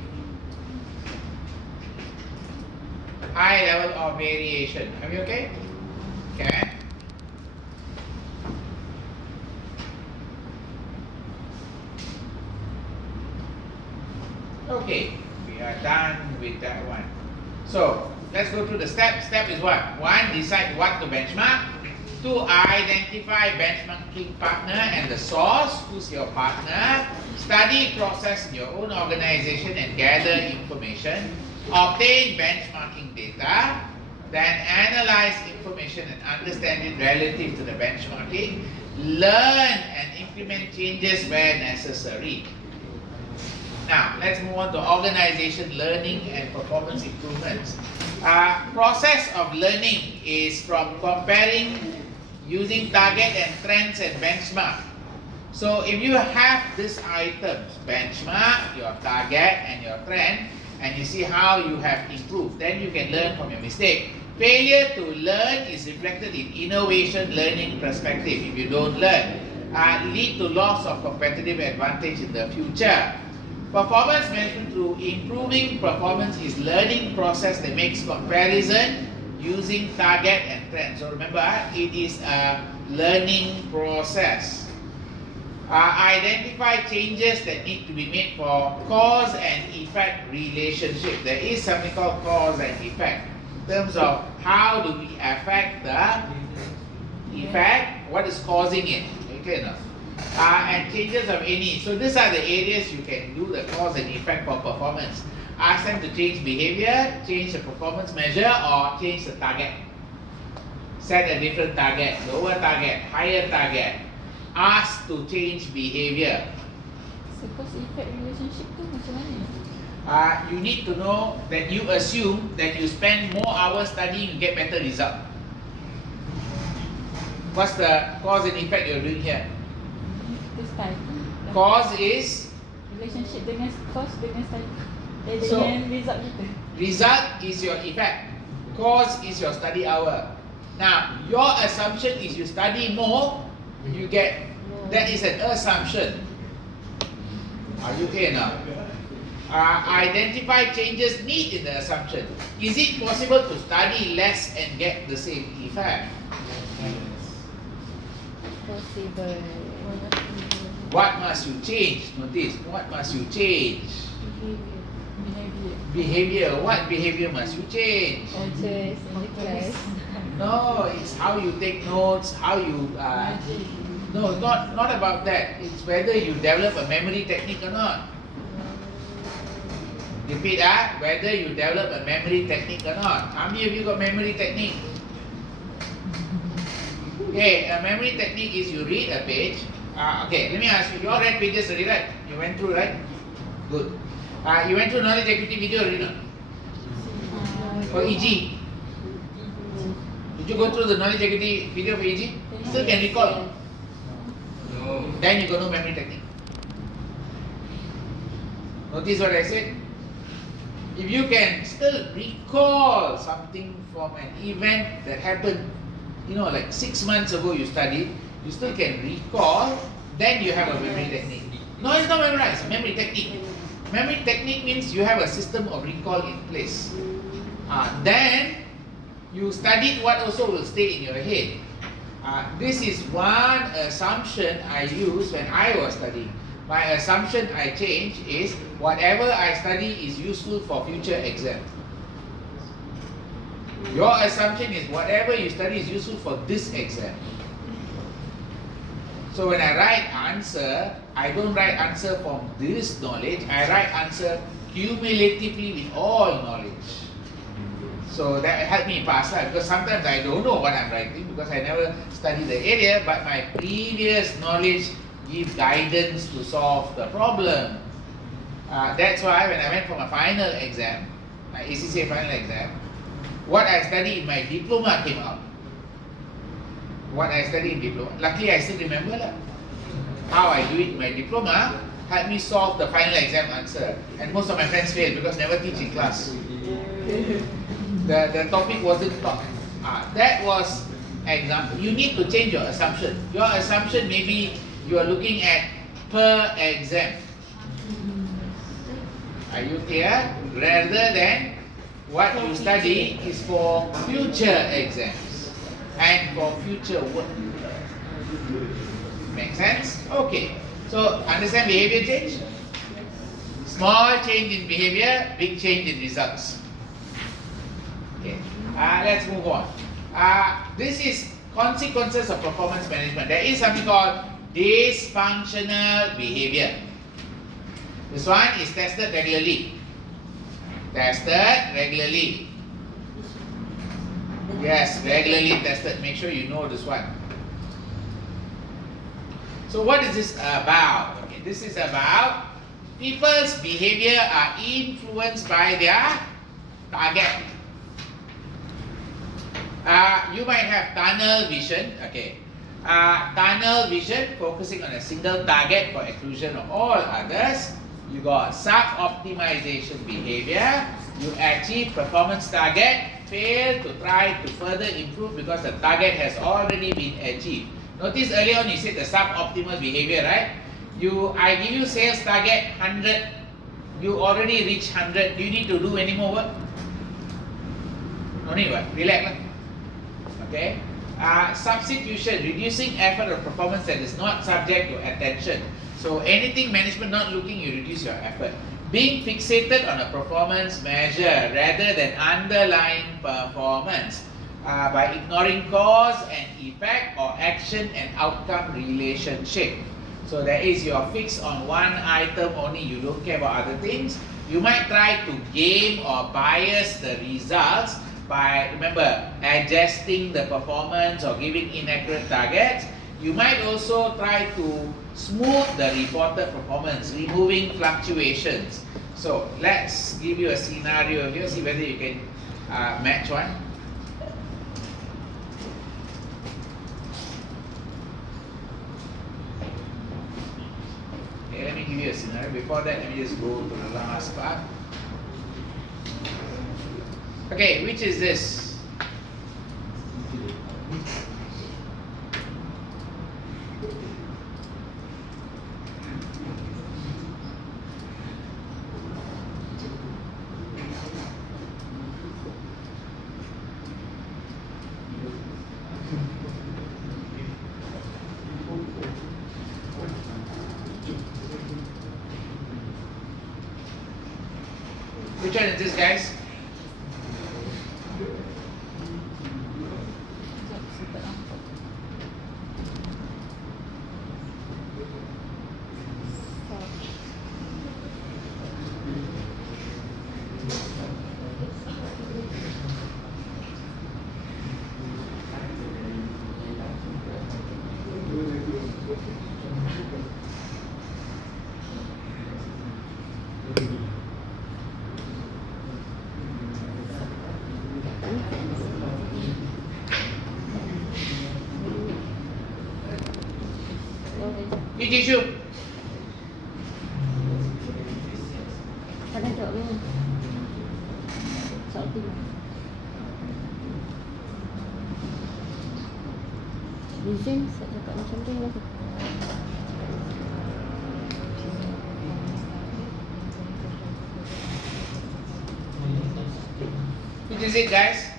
high level of variation. Are we okay? Okay. Okay, we are done with that one. So let's go through the steps. Step is what? 1, decide what to benchmark. 2, identify benchmarking partner and the source. Who's your partner? Study process in your own organization and gather information. Obtain benchmarking data. Then analyze information and understand it relative to the benchmarking. Learn and implement changes where necessary. Now, let's move on to organization learning and performance improvements. Process of learning is from comparing using target and trends and benchmark. So if you have these items, benchmark, your target and your trend, and you see how you have improved, then you can learn from your mistake. Failure to learn is reflected in innovation learning perspective. If you don't learn, lead to loss of competitive advantage in the future. Performance management through improving performance is learning process that makes comparison using target and trend. So remember, it is a learning process. Identify changes that need to be made for cause and effect relationship. There is something called cause and effect. In terms of how do we affect the effect, what is causing it. Okay, enough. And changes of any. So these are the areas you can do the cause and effect for performance. Ask them to change behavior, change the performance measure, or change the target. Set a different target, lower target, higher target. Ask to change behavior. So cause effect relationship tu macam mana? You need to know that you assume that you spend more hours studying, you get better result. What's the cause and effect you're doing here? Itu study. Cause is Relationship dengan cause dengan study. So- Dengan result kita. result is your effect. Cause is your study hour. Now, your assumption is you study more, you get, that is an assumption. Are you clear now? Identify changes need in the assumption. Is it possible to study less and get the same effect? Possible. What must you change? Notice, what must you change? Behavior. Behavior. What behavior must you change? Just in the class. No, it's how you take notes, how you no, not about that. It's whether you develop a memory technique or not. Repeat, whether you develop a memory technique or not. How many of you got memory technique? Okay, a memory technique is you read a page. Okay, let me ask you. You all read pages already, right? You went through, right? Good. You went through knowledge equity video already, no? For EG. Did you go through the knowledge equity video for EG? Still can recall. No. Then you got no memory technique. Notice what I said? If you can still recall something from an event that happened, like 6 months ago you studied, you still can recall, then you have a memory technique. No, it's not memorized, memory technique. Memory technique means you have a system of recall in place. Then you studied what also will stay in your head. This is one assumption I used when I was studying. My assumption I changed is whatever I study is useful for future exam. Your assumption is whatever you study is useful for this exam. So when I write answer, I don't write answer from this knowledge, I write answer cumulatively with all knowledge. So that helped me pass that, because sometimes I don't know what I'm writing because I never studied the area, but my previous knowledge give guidance to solve the problem. That's why when I went for my final exam, my ACCA final exam, what I studied in my diploma came out. What I studied in diploma, luckily I still remember lah. How I do it in my diploma helped me solve the final exam answer. And most of my friends failed because never teach in class. The topic wasn't taught. That was example. You need to change your assumption. Your assumption maybe you are looking at per exam. Are you clear? Rather than what you study is for future exams and for future work. Make sense? Okay. So understand behavior change? Small change in behavior, big change in results. Okay. Let's move on. This is consequences of performance management. There is something called dysfunctional behavior. This one is tested regularly. Tested regularly. Yes, regularly tested. Make sure you know this one. So what is this about? Okay, this is about people's behavior are influenced by their target. You might have tunnel vision. Okay, tunnel vision focusing on a single target for exclusion of all others. You got sub-optimization behavior. You achieve performance target, fail to try to further improve because the target has already been achieved. Notice earlier on you said the sub-optimal behavior, right? I give you sales target 100. You already reached 100. Do you need to do any more work? No need work. Relax lah. Okay. Substitution, reducing effort or performance that is not subject to attention. So anything management not looking, you reduce your effort. Being fixated on a performance measure rather than underlying performance by ignoring cause and effect or action and outcome relationship. So there is your fix on one item only, you don't care about other things. You might try to game or bias the results by, remember, adjusting the performance or giving inaccurate targets. You might also try to smooth the reported performance, removing fluctuations. So let's give you a scenario here, see whether you can match one. Okay, let me give you a scenario. Before that, let me just go to the last part. Okay, which is this? Which one is this, guys? Which issue? Tak ada jawab ni. Soal tu. Reason saya cakap macam tu lah. Which is it, guys?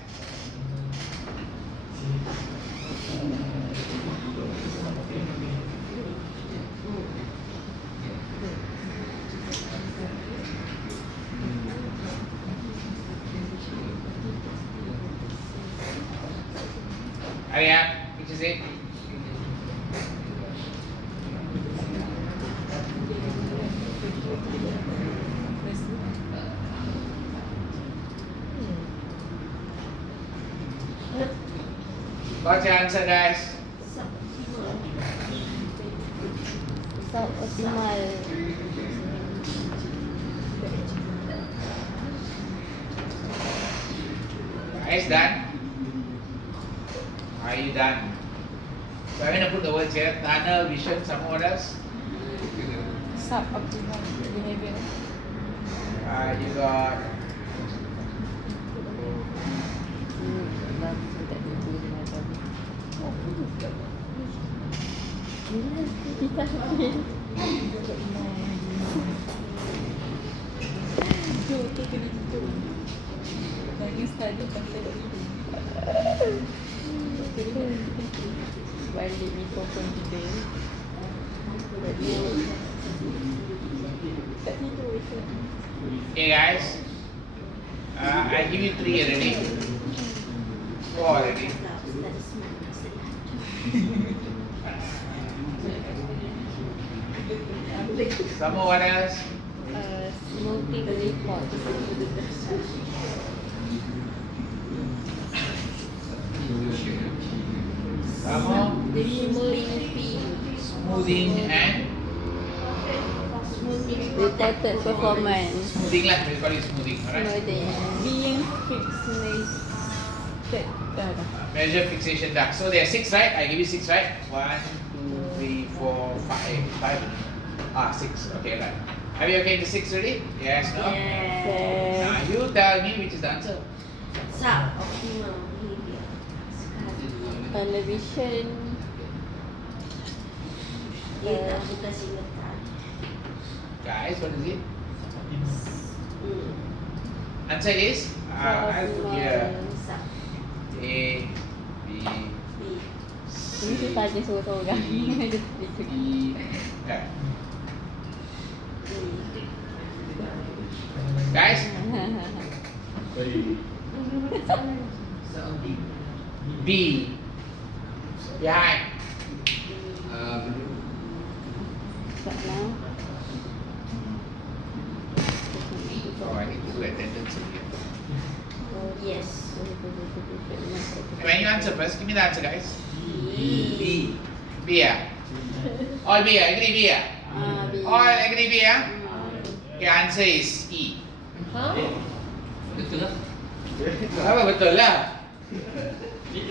Hurry up, which is it? What's your answer, guys? Suboptimal. Guys, done? Are you done? So I'm going to put the words here. Tunnel vision, someone else? Suboptimal behavior. You got Kita kena tutup. Jangan study pasal ini. Balik mikrofon kita. Tak tidur je. Okay guys, I give you 3 already. 4 already. Some more, what else? Smoking report. Some more? Smoothing and Reported performance. smoothing lah. We call it smoothing, alright? Smoothing. Being fixed. Dah. Measure fixation dah. So there are 6, right? I give you 6, right? 1, 2, 3, 4, 5. 6. Okay, right. Have you okay to 6 already? Yes, no? Yes. Now you tell me which is the answer. Suboptimal behavior. Television. Dia tak suka singatan. Guys, what is it? Answer is I put here Sub. A, B, Ini susah je suruh orang. E, F. Guys, B, behind. Stop now. Oh, I need to do attendance again. Yes. When you answer first, give me the answer, guys. B. B, yeah. All B, agree B, yeah. All agree B, yeah. Okay, answer is E. Betul lah. Apa betul lah?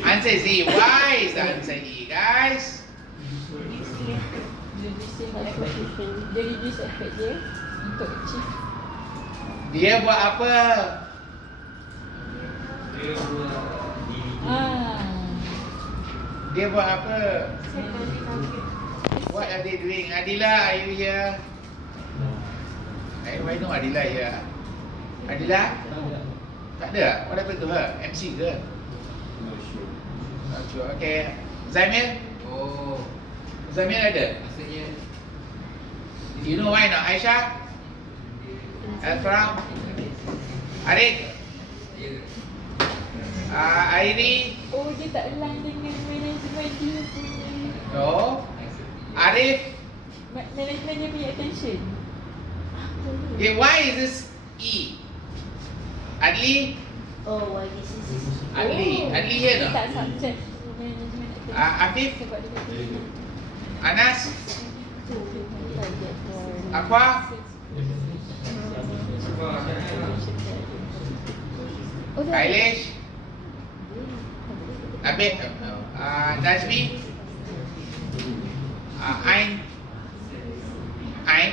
Answer is E. Why is the answer E, guys? Dia reduce effect dia untuk achieve. Dia buat apa? Dia buat apa? What are they doing? Adila, are you here? Why no Adila here? Adila? Tak ada? What happened to her? MC ke? Not sure. Okay. Zamir? Oh, Zamir ada? maksudnya You know why not? Aisyah? Alfram? Arif? Airi? Oh, dia tak align dengan management dia punya. No. Arif? Management dia punya attention. Okay, why is this E? Adli? Oh, why this is Adli? Adli here Dia no? tak subject management attention. Afif? Sebab dia attention. Anas? Aqua? Ailesh? Abid? Najmi? Ain? Ain?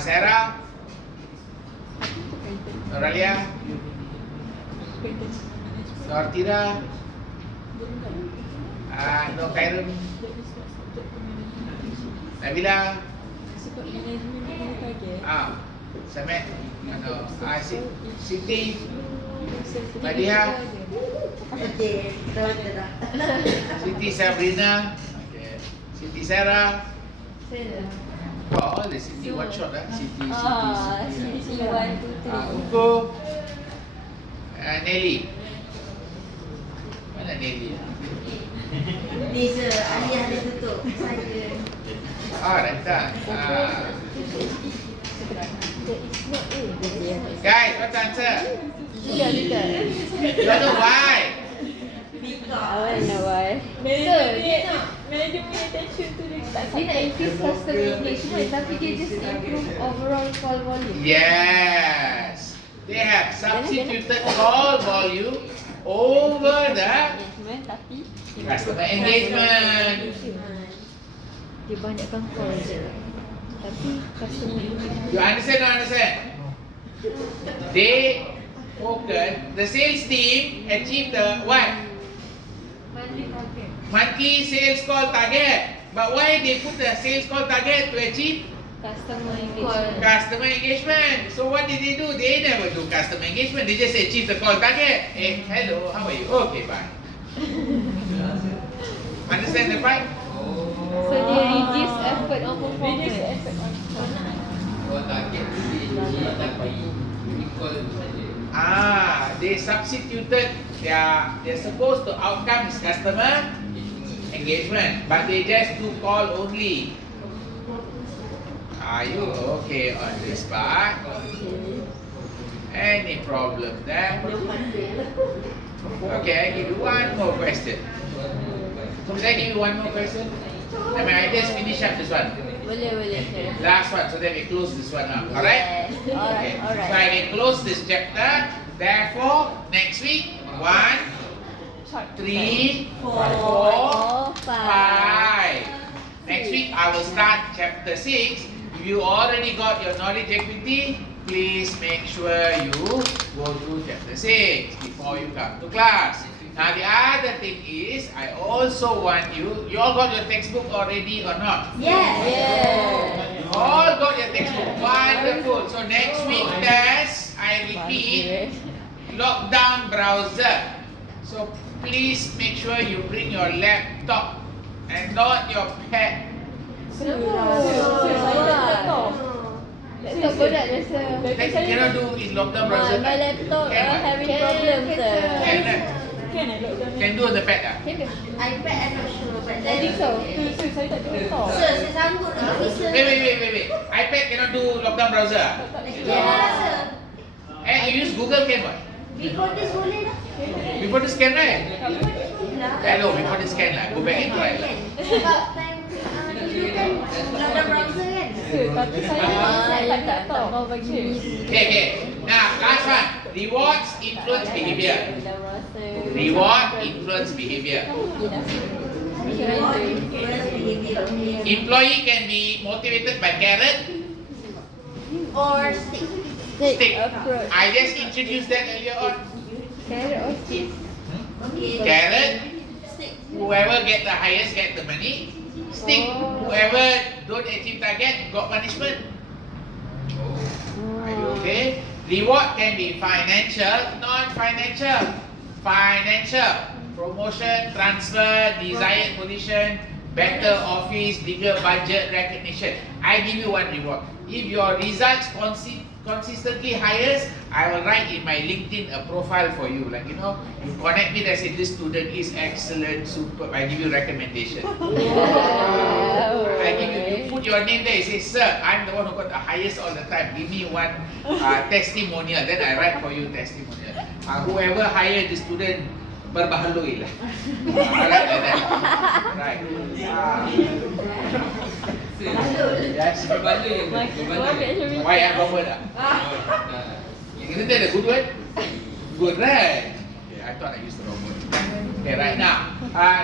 Sarah? Noralia? Nortira? Nur Khairun? Nabila? Sebab management dia kena target. Samet? Siti? Madiha? Okay, tahu tak? Siti Sabrina? Siti Sarah? Wow, all the Siti one shot Siti, Siti 1, 2, 3. Uko? Nelly? Mana Nelly? Ni Aliyah dia tutup. Saya. Renta. Guys, what's the answer? Tidak. You don't know why? I want to know why. Manager punya attention tu dia tak Dia nak increase customer engagement tapi dia just improve overall call volume. Yes. They have substituted call volume over the Engagement tapi customer engagement. dia banyakkan call je. Tapi customer engagement. You understand or understand? They focus, the sales team achieve the what? Monthly sales call target. But why they put the sales call target to achieve Customer engagement. Customer engagement. So what did they do? They never do customer engagement. They just achieve the call target. Hey, hello, how are you? Okay, bye. Understand the point? So dia reduce effort on performance. Reduce effort on Oh, target tu dia tapi recall tu saja. They substituted they're supposed to outcome is customer engagement, but they just do call only. Are you okay on this part? Any problem there? Okay, I give you one more question. So did I give you one more question? I mean, I just finish up this one. Boleh, sir. Last one, so then we close this one up. Alright? Yes. Alright, So alright. I can close this chapter. Therefore, next week, 1, 3, 4, 5. Next week, I will start chapter 6. If you already got your knowledge equity, please make sure you go through chapter 6 before you come to class. Now, the other thing is, I also want you all got your textbook already or not? Yeah. You all got your textbook. Wonderful. So next week test, I repeat, lockdown browser. So please make sure you bring your laptop and not your pad. Laptop berat je, sir. That you cannot do in lockdown browser. My laptop Can, having problems, sir. Can I lockdown ni? can do on the pad. iPad I'm not sure, but I think so. Sir, saya tak ada laptop. Sir, saya sanggup dengan ni, sir. Wait. iPad cannot do lockdown browser. Ya, sir. And you use Google can what? Before this boleh dah. Before this can right? Before this boleh lah. Hello, before this can lah. Go back and try lah. Sebab time dulu kan lockdown browser kan. Sir, tapi saya tak ada tak laptop. mau bagi. Okay. Now, last one. Rewards influence behavior. Dah rasa. Reward influence behavior. Employee can be motivated by carrot, Or stick. stick. Approach. I just introduced that earlier on. Carrot or stick? Okay. Carrot, Stick. whoever get the highest get the money. Stick, whoever don't achieve target got punishment. Are you okay? Reward can be financial, non-financial. Financial, promotion, transfer, desired position, better office, bigger budget, recognition. I give you one reward. If your results consistently highest, I will write in my LinkedIn a profile for you. Like, you know, you connect me that say this student is excellent, superb. I give you recommendation. I give you, you put your name there, you say, sir, I'm the one who got the highest all the time. Give me one testimonial. Then I write for you testimonial. Whoever hired the student, berbahalui lah. Alright, like that. Right. Yes. Berbalik je. Berbalik. Why I'm Robert ah? Isn't that a good word? Good, right? Yeah, I thought I used the wrong word. Okay, right now,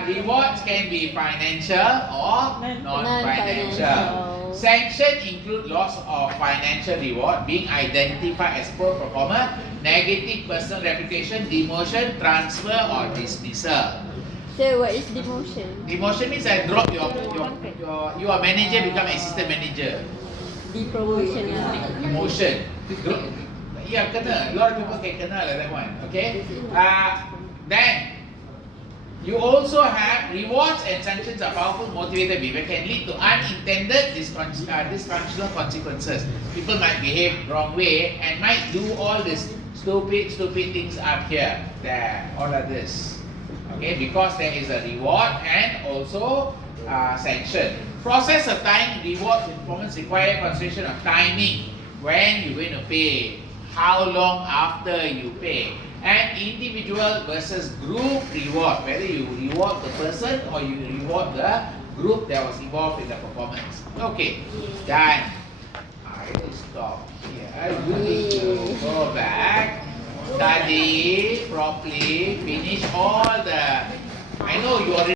rewards can be financial or non-financial. Sanction include loss of financial reward, being identified as poor performer, negative personal reputation, demotion, transfer or dismissal. So what is demotion? Demotion means I drop your manager become assistant manager. Depromotion lah. Demotion. Yeah, kena. A lot of people can kena like that one. Okay. Then you also have rewards and sanctions are powerful motivator behavior can lead to unintended dysfunctional consequences. People might behave wrong way and might do all these stupid things up here, there, all of this. Okay, because there is a reward and also sanction. Process of time, reward, performance require consideration of timing. When you're going to pay, how long after you pay, and individual versus group reward. Whether you reward the person or you reward the group that was involved in the performance. Okay, done. I will stop here. You need to go back. Study properly, finish all the, I know you already